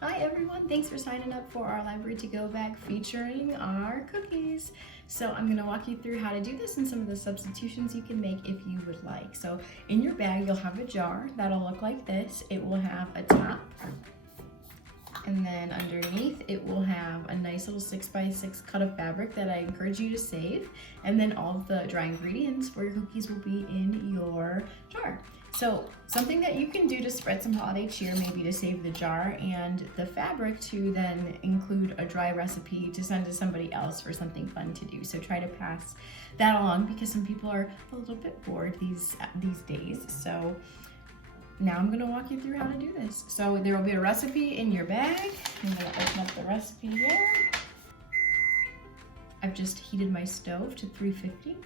Hi everyone, thanks for signing up for our Library to Go bag featuring our cookies. So I'm gonna walk you through how to do this and some of the substitutions you can make if you would like. So in your bag, you'll have a jar that'll look like this. It will have a top, and then underneath it will have a nice little 6x6 cut of fabric that I encourage you to save. And then all of the dry ingredients for your cookies will be in your jar. So something that you can do to spread some holiday cheer, maybe to save the jar and the fabric, to then include a dry recipe to send to somebody else for something fun to do. So try to pass that along, because some people are a little bit bored these days. So now I'm gonna walk you through how to do this. So there will be a recipe in your bag. I'm gonna open up the recipe here. I've just heated my stove to 350,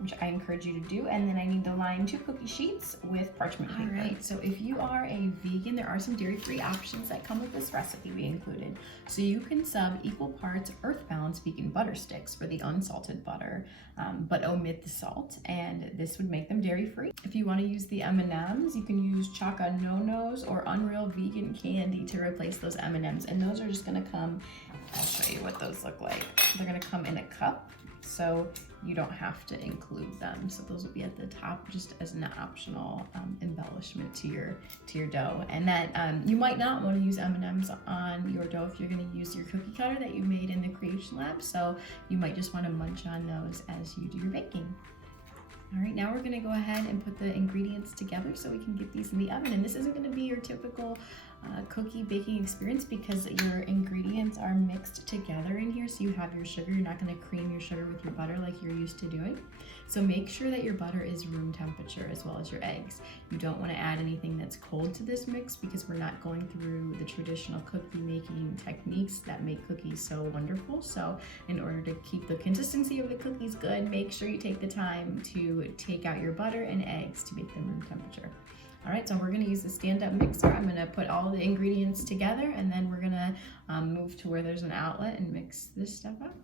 which I encourage you to do. And then I need to line 2 cookie sheets with parchment paper. All right, so if you are a vegan, there are some dairy-free options that come with this recipe we included. So you can sub equal parts Earth Balance vegan butter sticks for the unsalted butter, but omit the salt, and this would make them dairy-free. If you want to use the M&Ms, you can use Chaka No-Nos or Unreal Vegan Candy to replace those M&Ms, and those are just gonna come, I'll show you what those look like. They're gonna come in a cup, so you don't have to include them. So those will be at the top just as an optional embellishment to your dough. And that you might not want to use M&Ms on your dough if you're going to use your cookie cutter that you made in the Creation Lab. So you might just want to munch on those as you do your baking. All right, now we're gonna go ahead and put the ingredients together so we can get these in the oven. And this isn't gonna be your typical cookie baking experience, because your ingredients are mixed together in here. So you have your sugar, you're not gonna cream your sugar with your butter like you're used to doing. So make sure that your butter is room temperature, as well as your eggs. You don't wanna add anything that's cold to this mix, because we're not going through the traditional cookie making techniques that make cookies so wonderful. So in order to keep the consistency of the cookies good, make sure you take the time to take out your butter and eggs to make them room temperature. All right, so we're gonna use the stand-up mixer. I'm gonna put all the ingredients together, and then we're gonna move to where there's an outlet and mix this stuff up.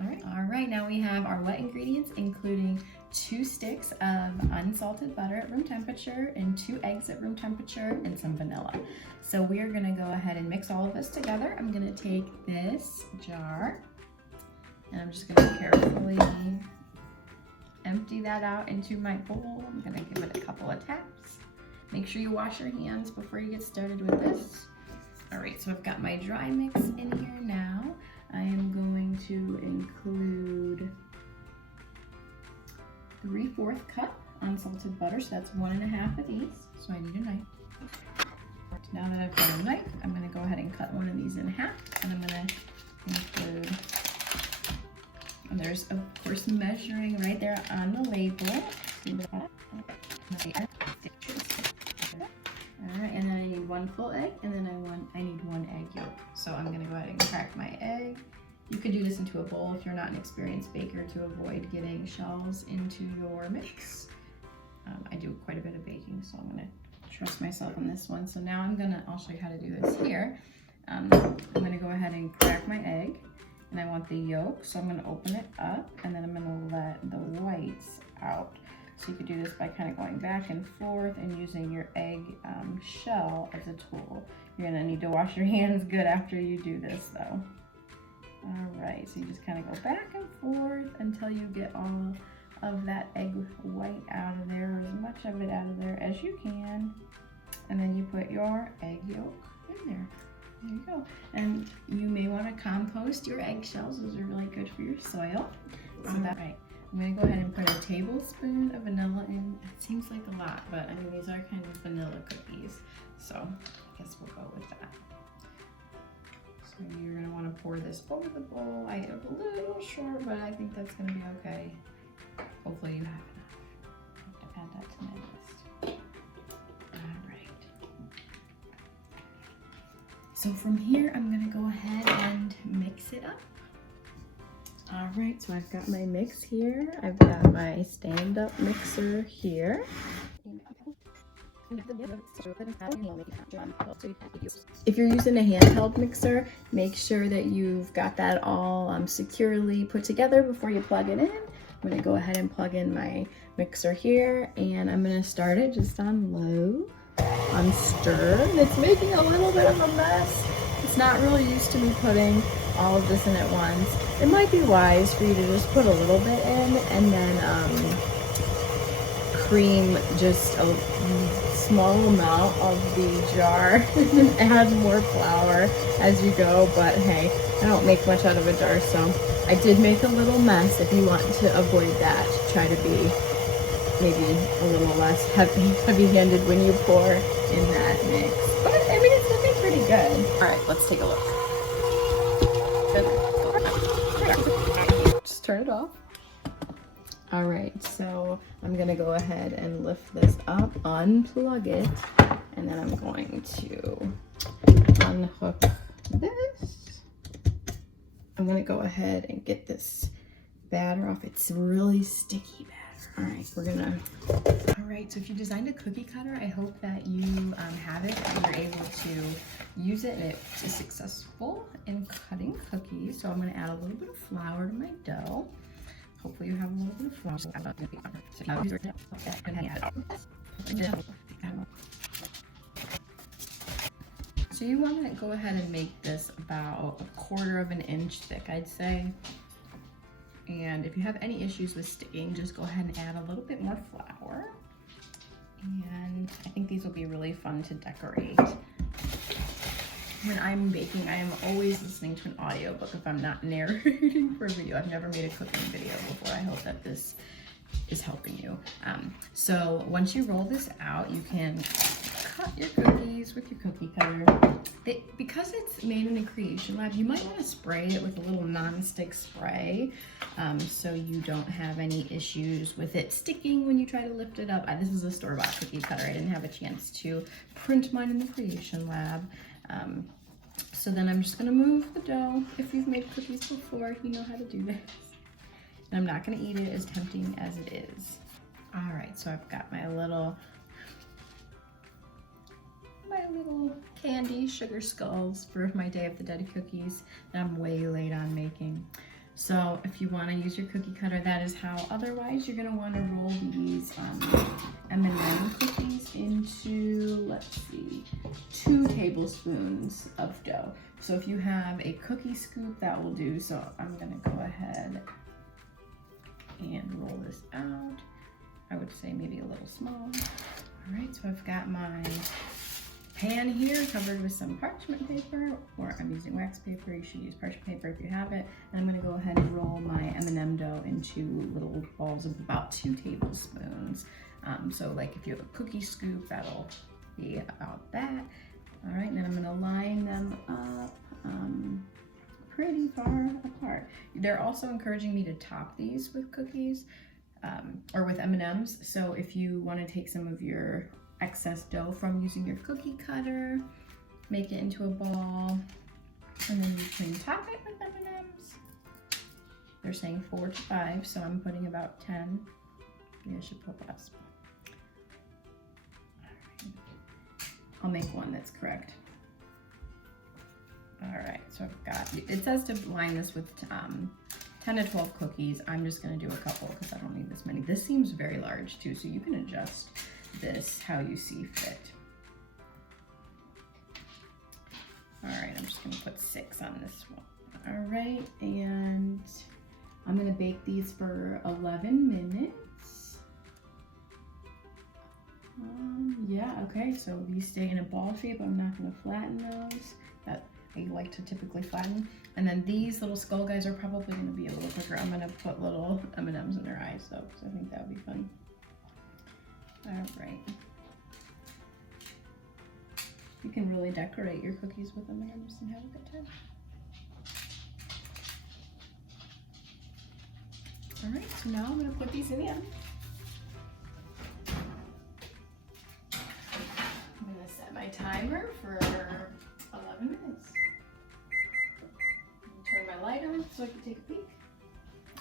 All right, now we have our wet ingredients, including 2 sticks of unsalted butter at room temperature and 2 eggs at room temperature and some vanilla. So we are gonna go ahead and mix all of this together. I'm gonna take this jar, and I'm just gonna carefully empty that out into my bowl. I'm gonna give it a couple of taps. Make sure you wash your hands before you get started with this. All right, so I've got my dry mix in here now. I am going to include 3/4 cup unsalted butter, so that's 1.5 of these. So I need a knife. Now that I've got a knife, I'm gonna go ahead and cut one of these in half, and I'm gonna include, and there's of course measuring right there on the label. All right, and then I need 1 full egg, and then I need 1 egg yolk. So I'm gonna go ahead and crack my egg. You could do this into a bowl if you're not an experienced baker, to avoid getting shells into your mix. I do quite a bit of baking, so I'm gonna trust myself on this one. So now I'll show you how to do this here. I'm gonna go ahead and crack my egg, and I want the yolk, so I'm gonna open it up, and then I'm gonna let the whites out. So you could do this by kind of going back and forth and using your egg shell as a tool. You're gonna need to wash your hands good after you do this though. All right, so you just kind of go back and forth until you get all of that egg white out of there, or as much of it out of there as you can. And then you put your egg yolk in there. There you go. And you may want to compost your eggshells. Those are really good for your soil. So that's right. I'm gonna go ahead and put a tablespoon of vanilla in. It seems like a lot, but I mean, these are kind of vanilla cookies. So I guess we'll go with that. So you're gonna wanna pour this over the bowl. I have a little short, but I think that's gonna be okay. Hopefully you have enough. I have to add that to my list. All right. So from here, I'm gonna go ahead and mix it up. All right, so I've got my mix here. I've got my stand-up mixer here. If you're using a handheld mixer, make sure that you've got that all securely put together before you plug it in. I'm gonna go ahead and plug in my mixer here, and I'm gonna start it just on low. unstir. And it's making a little bit of a mess. It's not really used to me putting all of this in at once. It might be wise for you to just put a little bit in and then cream just a small amount of the jar and add more flour as you go. But hey, I don't make much out of a jar, so I did make a little mess. If you want to avoid that, try to be maybe a little less heavy-handed when you pour in that mix. But I mean, it's looking pretty good. All right, let's take a look. Just turn it off. All right, so I'm gonna go ahead and lift this up, unplug it, and then I'm going to unhook this. I'm gonna go ahead and get this batter off. It's really sticky batter. All right, all right, so if you designed a cookie cutter, I hope that you have it and you're able to use it and it is successful in cutting cookies. So I'm gonna add a little bit of flour to my dough. Hopefully you have a little bit of flour. So you want to go ahead and make this about 1/4 of an inch thick, I'd say. And if you have any issues with sticking, just go ahead and add a little bit more flour. And I think these will be really fun to decorate. When I'm baking, I am always listening to an audiobook if I'm not narrating for a video. I've never made a cooking video before. I hope that this is helping you. So once you roll this out, you can cut your cookies with your cookie cutter. Because it's made in a Creation Lab, you might want to spray it with a little non-stick spray so you don't have any issues with it sticking when you try to lift it up. This is a store-bought cookie cutter. I didn't have a chance to print mine in the Creation Lab. So then I'm just gonna move the dough. If you've made cookies before, you know how to do this. And I'm not gonna eat it, as tempting as it is. All right, so I've got my little candy sugar skulls for my Day of the Dead cookies that I'm way late on making. So if you want to use your cookie cutter, that is how. Otherwise, you're going to want to roll these M&M cookies into, let's see, 2 tablespoons of dough. So if you have a cookie scoop, that will do. So I'm going to go ahead and roll this out. I would say maybe a little small. All right, so I've got my pan here covered with some parchment paper, or I'm using wax paper. You should use parchment paper if you have it. And I'm going to go ahead and roll my M&M dough into little balls of about 2 tablespoons. So like if you have a cookie scoop, that'll be about that. All right, and then I'm going to line them up pretty far apart. They're also encouraging me to top these with cookies or with M&Ms. So if you want to take some of your excess dough from using your cookie cutter, make it into a ball, and then you can top it with M&Ms. They're saying 4 to 5, so I'm putting about 10. Maybe I should put less. All right. I'll make one that's correct. All right, so I've got, it says to line this with 10 to 12 cookies. I'm just gonna do a couple because I don't need this many. This seems very large too, so you can adjust this how you see fit. All right, I'm just gonna put 6 on this one. All right, and I'm gonna bake these for 11 minutes. Yeah, okay, so these stay in a ball shape. I'm not gonna flatten those. That I like to typically flatten. And then these little skull guys are probably gonna be a little quicker. I'm gonna put little M&Ms in their eyes though, because I think that would be fun. All right. You can really decorate your cookies with M&Ms and have a good time. All right, so now I'm gonna put these in the oven. I'm gonna set my timer for 11 minutes. Turn my light on so I can take a peek.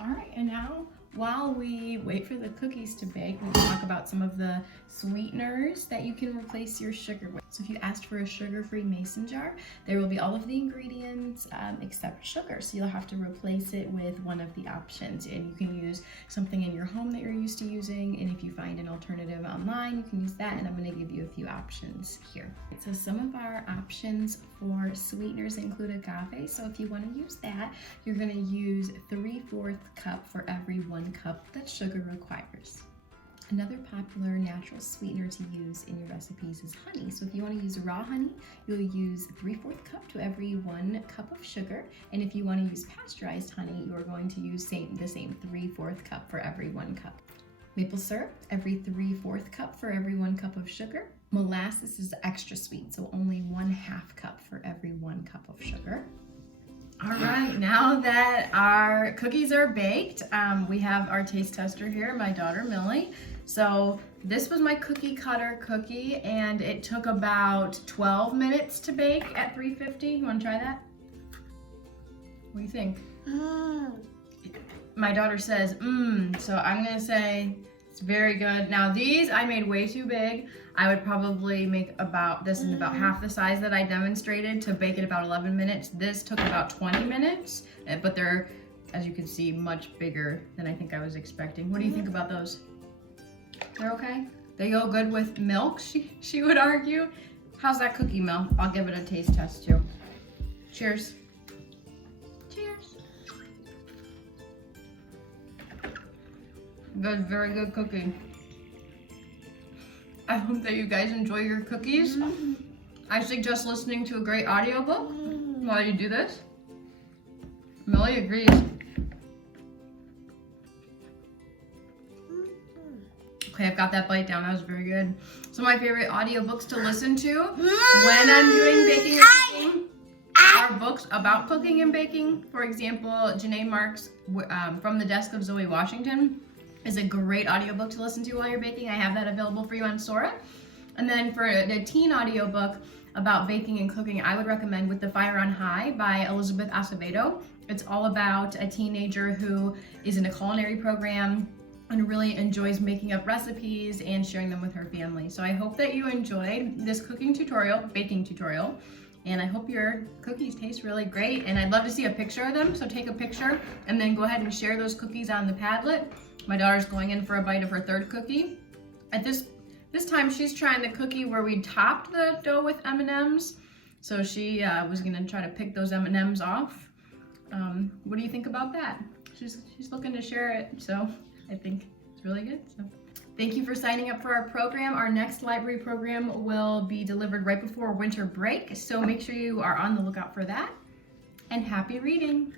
All right, and now while we wait for the cookies to bake, we can talk about some of the sweeteners that you can replace your sugar with. So if you asked for a sugar-free mason jar, there will be all of the ingredients except sugar. So you'll have to replace it with one of the options. And you can use something in your home that you're used to using. And if you find an alternative online, you can use that. And I'm gonna give you a few options here. So some of our options for sweeteners include agave. So if you wanna use that, you're gonna use 3/4 cup for every 1 cup that sugar requires. Another popular natural sweetener to use in your recipes is honey. So if you want to use raw honey, you'll use 3/4 cup to every 1 cup of sugar. And if you want to use pasteurized honey, you're going to use the same 3/4 cup for every 1 cup. Maple syrup, every 3/4 cup for every 1 cup of sugar. Molasses is extra sweet, so only 1/2 cup for every 1 cup of sugar. All right, now that our cookies are baked, we have our taste tester here, my daughter Millie. So this was my cookie cutter cookie, and it took about 12 minutes to bake at 350. You wanna try that? What do you think? My daughter says, so I'm gonna say it's very good. Now these I made way too big. I would probably make about this in about half the size that I demonstrated to bake it about 11 minutes. This took about 20 minutes, but they're, as you can see, much bigger than I think I was expecting. What do you think about those? They're okay? They go good with milk, she would argue. How's that cookie, Mel? I'll give it a taste test too. Cheers. Cheers. Good, very good cookie. I hope that you guys enjoy your cookies. I suggest listening to a great audiobook while you do this. Millie agrees. Okay, I've got that bite down. That was very good. Some of my favorite audiobooks to listen to when I'm doing baking and cooking are books about cooking and baking. For example, Janae Marks' From the Desk of Zoe Washington is a great audiobook to listen to while you're baking. I have that available for you on Sora. And then for the teen audiobook about baking and cooking, I would recommend With the Fire on High by Elizabeth Acevedo. It's all about a teenager who is in a culinary program and really enjoys making up recipes and sharing them with her family. So I hope that you enjoyed this baking tutorial, and I hope your cookies taste really great. And I'd love to see a picture of them, so take a picture and then go ahead and share those cookies on the Padlet. My daughter's going in for a bite of her 3rd cookie. At this time, she's trying the cookie where we topped the dough with M&Ms. So she was gonna try to pick those M&Ms off. What do you think about that? She's looking to share it, so I think it's really good. So thank you for signing up for our program. Our next library program will be delivered right before winter break, so make sure you are on the lookout for that. And happy reading.